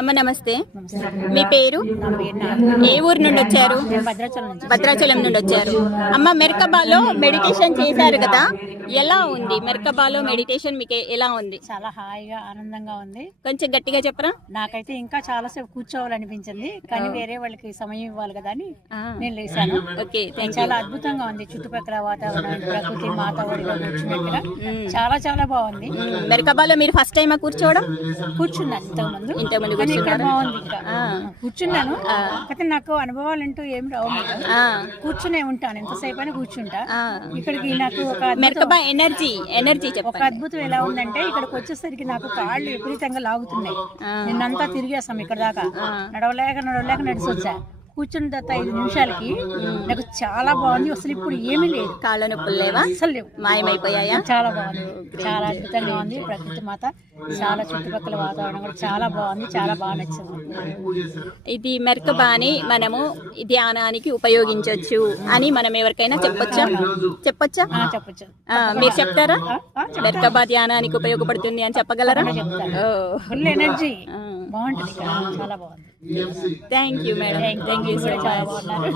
అమ్మ నమస్తే. మీ పేరు? ఏ ఊరు నుండి వచ్చారు? భద్రాచలం నుండి వచ్చారు. అమ్మ మెర్కబాలో మెడిటేషన్ చేశారు కదా, ఎలా ఉంది మెర్కబాలో మెడిటేషన్? మీకు ఎలా ఉంది? చాలా హాయిగా ఆనందంగా ఉంది. కొంచెం గట్టిగా చెప్పరా. నాకైతే ఇంకా చాలాసేపు కూర్చోవాలనిపించింది, కానీ వేరే వాళ్ళకి సమయం ఇవ్వాలి కదా అని నేను లేసాను. ఓకే, చాలా అద్భుతంగా ఉంది. చుట్టుపక్కల వాతావరణం, ప్రకృతి మాత ఒడిలో కూర్చున్నట్టుగా చాలా చాలా బాగుంది. మెర్కబాలో మీరు ఫస్ట్ టైం కూర్చోవడం? కూర్చున్నాను ఇంతకుముందు కానీ ఇక్కడ బాగుంది. ఇంకా కూర్చున్నాను, అయితే నాకు అనుభవాలంటూ ఏం రావు. కూర్చునే ఉంటాను, ఎంతసేపు అని కూర్చుంటా. ఇక్కడికి నాకు ఒక మెర్కబా ఎనర్జీ ఒక అద్భుతం ఎలా ఉందంటే, ఇక్కడికి వచ్చేసరికి నాకు కాళ్ళు విపరీతంగా లాగుతున్నాయి. నిన్నంతా తిరిగేస్తాం ఇక్కడ దాకా, నడవలేక నడిచి వచ్చా. కూర్చున్న తర్వాత 5 నిమిషాలకి నాకు చాలా బాగుంది. అసలు ఇప్పుడు ఏమీ లేదు, కాళ్ళ నొప్పులు లేవా? అసలు లేవు, మాయమైపోయాయా? చాలా బాగుంది, చాలా అద్భుతంగా ఉంది. ప్రకృతి మాత, చాలా చుట్టుపక్కల వాతావరణం కూడా చాలా బాగుంది, చాలా బాగా నచ్చింది. ఇది మెర్కబాని మనము ధ్యానానికి ఉపయోగించవచ్చు అని మనం ఎవరికైనా చెప్పొచ్చా? చెప్పొచ్చు. మీరు చెప్తారా? మెర్కబా ధ్యానానికి ఉపయోగపడుతుంది అని చెప్పగలరా? ఫుల్ ఎనర్జీ బాగుంటుంది, చాలా బాగుంది. Thank you madam. Thank you. చాలా బాగున్నారు.